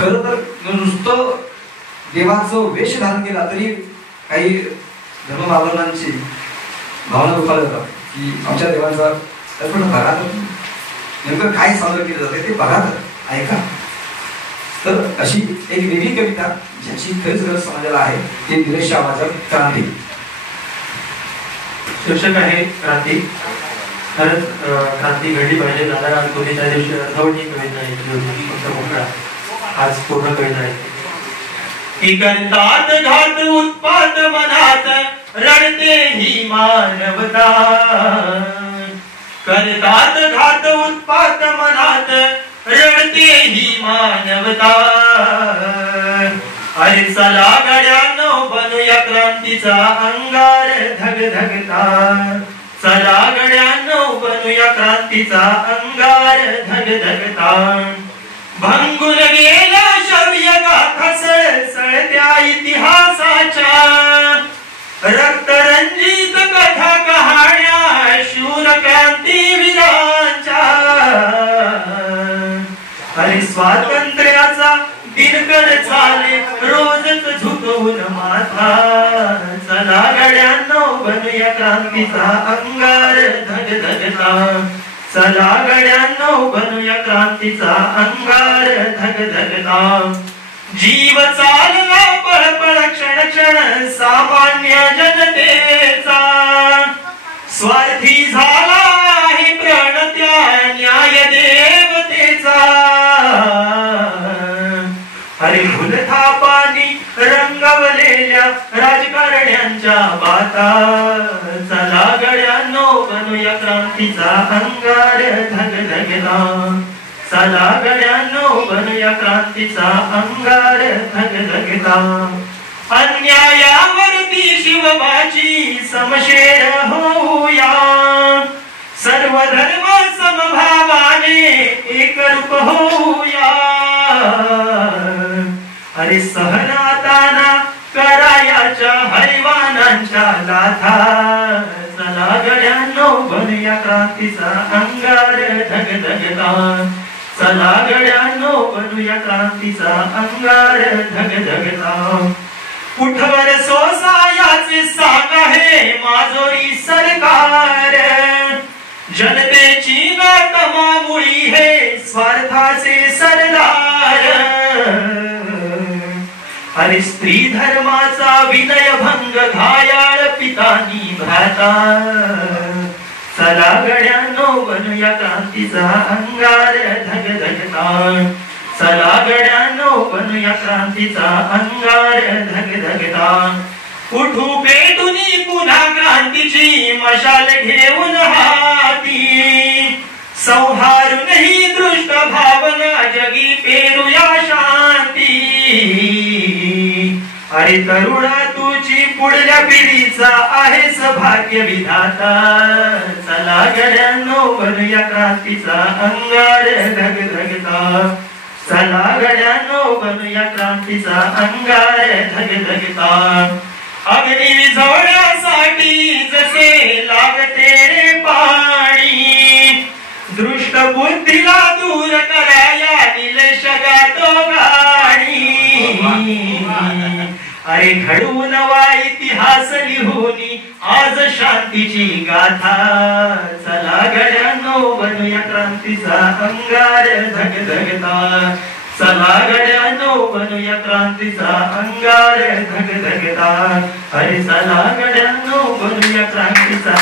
खरं तर नुसतं देवाचं वेश धारण केला तरी काही धर्मबांधवांची भावना दुखावल्या जातात की आमच्या देवाचा बघा नेमकं काय सादर केलं जाते ते बघा तर ऐका. तर अशी एक वेगळी कविता ज्याची खरंच गरज समाजाला आहे ती दिनेश शावाचं क्रांती. शीर्षक आहे क्रांती. खरंच क्रांती घडली पाहिजे. दादा कोणी त्या दिवशी अर्धवटी कविता ऐकली होती फक्त मोकळा. आज पूर्ण कविता आहे की करतात घात उत्पात मनात रडते ही मानवता. करतात घात उत्पात मनात रडते ही मानवता. अरे चला गड्यानो बनूया क्रांतीचा अंगार धगधगता. चला गड्यानो बनूया क्रांतीचा अंगार धगधगता. भंगून गेल्या शौर्य गाथा सळसळत्या इतिहासाच्या. रक्तरंजित कथा कहाण्या शूर क्रांतीवीरांच्या. अरे स्वातंत्र्याचा दिनकर चाले रोजच झुकवून माथा. चला गड्यांनो बनूया क्रांतीचा अंगार धगधगता. चला गड्यांनो बनूया क्रांतीचा अंगार धगधगता. जीव चालला पळपळ क्षण क्षण सामान्य जनतेचा. स्वार्थी झाला आहे प्रणत्या न्याय देवतेचा. अरे भूलथापानी रंगवलेल्या राजकारण्यांच्या बाता. चला गड्यांनो बनूया क्रांतीचा अंगार धगधगता. चला गड्यांनो बनूया क्रांतीचा अंगार धगधगता. अन्यायावरती शिवबाची समशेर होऊया. सर्व धर्म समभावाने एकरूप होऊया. अरे सहनाताना करायाच्या हैवानांच्या लाथा. चला गड्यांनो बनूया क्रांतीचा अंगार धगधगता. चला गड्यांनो बनूया क्रांतीचा अंगार धगधगता. उठवर सोसायाचे साक आहे माजोरी सरकार. जनतेची तमामुळी हे स्वार्थाचे सरदार. अरे स्त्री धर्माचा विनय भंग घायाळ पितानी भ्राता. चला गड्यांनो बनूया क्रांतीचा अंगार धगधगता. चला गड्यांनो बनूया क्रांतीचा अंगार धगधगता. उठू पेटूनी पुन्हा क्रांतीची मशाल घेऊन हाती. संहारूनही दृष्ट भावना जगी पेरूया शांती. अरे तरुणा तुझी पुढल्या पिढीचा आहेस भाग्य विधाता. चला गड्यांनो बनूया क्रांतीचा अंगार धगधगता. चला गड्यांनो बनूया क्रांतीचा अंगार धगधगता. अग्नी विझवण्यासाठी जसे लागते रे पाणी. दृष्ट बुद्धीला दूर कराया निलेश गातो गाणी. अरे घडवून वा इतिहास लिहूनी आज शांतीची गाथा. चला गड्यांनो बनूया क्रांतीचा अंगार धगधगता. चला गड्यांनो बनूया क्रांतीचा अंगार धगधगता. अरे चला गड्यांनो बनूया क्रांतीचा